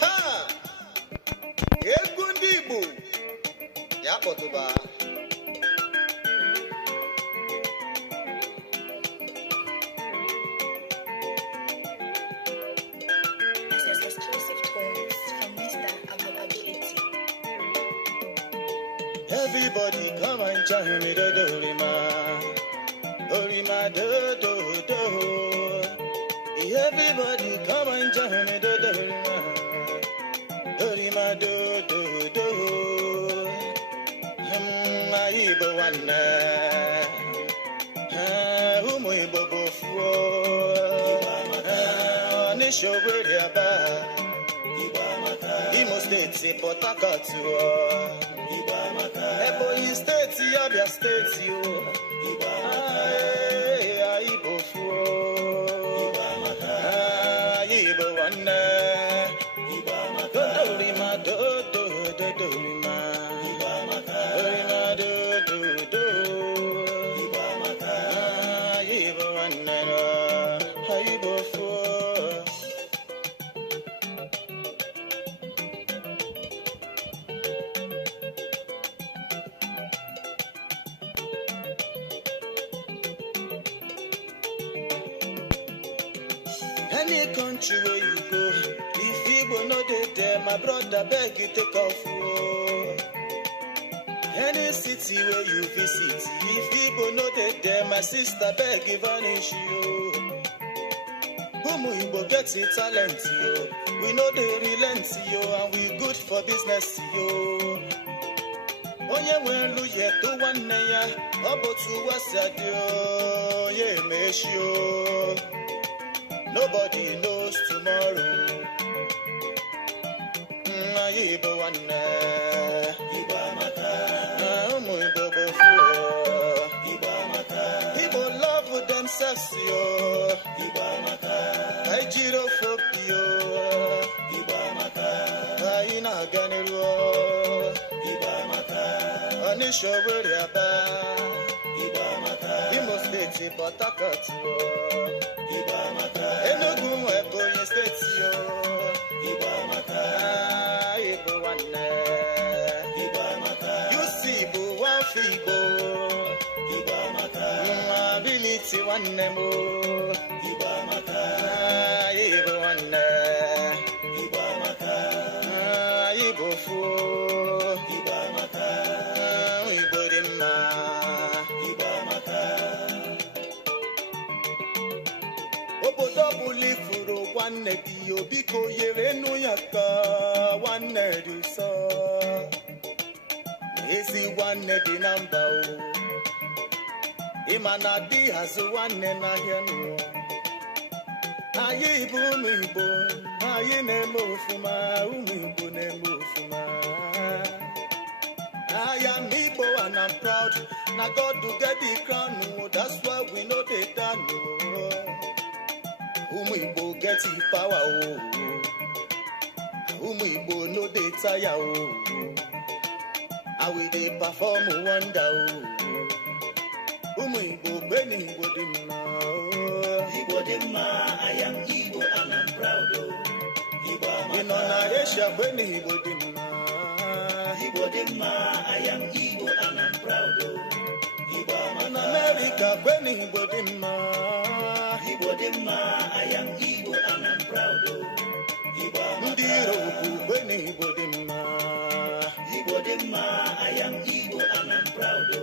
Ha! Egwu ndị Igbo ya kpọtụba. This is exclusive tones from Mr. Abdulability. Everybody come and join me, do do rima, do do do. Everybody come and join me, do do rima, do do do. Ibo wana, umu ibo bofuo. Onisho weri aba, Imo State, Port Harcourt. Ebonyi State, Abia State, yo. Ibo fuo. Ibo wana. Do rima, do rima. Rima, do do. Ibo wana, Ibo fuo. Any country where you go, if Igbo no dey there, my brother beg you take off. Oh. Any city where you visit, if Igbo no dey there, my sister beg you vanish you. Umu Igbo get the talent yo, we know dey relent yo, and we good for business yo. Onye nwelu ye to nwanne ya, obotu wasadio ye meshio. Nobody knows tomorrow. Ibo wana, Ibo amaka, umu Ibo bofuo. Ibo amaka, Ibo love themselves yo. Ibo amaka, Aijiro folk yo. Ibo amaka, Aina ganiro. Ibo amaka, Onisho weri aba. Ibo amaka, Imo State, Port Harcourt. Ibo amaka, Enugu Ebonyi State yo. Ibo amaka, Ibo wana. Ibo amaka, UC Ibo Wafibo. Ibo amaka, Ability wane mo. Ibo amaka, Ibo wana. Ibo amaka, Ibo fuo. Ibo amaka, Ibo rima. Ibo amaka. Obodo buli furu nwanne gị obiko yere enu ya ka nwanne dị ụsọ. Ezi nwanne dị na mba o, ịma na di azụ nwanne n'ahịa nụ. Anyị bụ ụmụ Igbo, anyị na-eme ofuma, ụmụ Igbo na-eme ofuma. I am Igbo and I'm proud. Now God to get the crown, oh, that's why we know they done. Umu Igbo get the power, oh. Umu Igbo no dey tire, oh. And we dey perform wonder, oh. Umu Igbo beni Igbo di mma, oh. Igbo dị mma, I am Igbo and I'm proud. Oh. Igbo You know na Asia beni Igbo di mma. Igbo dị mma, I am Igbo and I'm proud. Oh. Igbo In America beni Igbo di mma. Igbo dị mma, I am Igbo and I'm proud. Oh. Igbo Ndị Europe beni Igbo di mma. Igbo dị mma, I am Igbo and I'm proud. Oh.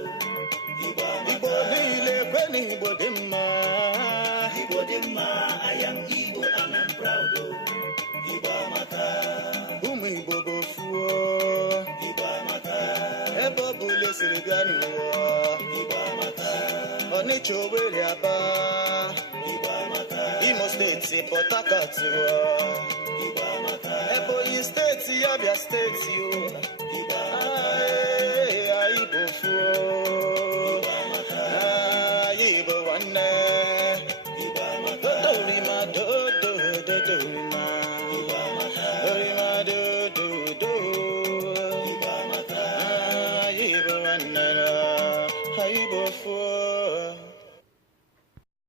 Igbo niile beni Igbo di mma. Igbo dị mma, I am Igbo and I'm proud. Oh. Igbo amaka, Ụmụ Igbo bofuo. Igbo amaka, Ebe ọ bụla esiri bịa n'ụwa. Igbo amaka, Ọnịcha Owerri Aba. Igbo amaka, Imo State, Port Harcourt. Igbo amaka, Ebonyi State, Abia State. Igbo amaka, Igbo fuo. Igbo nwanne. Igbo amaka, Dodorima, dodorima.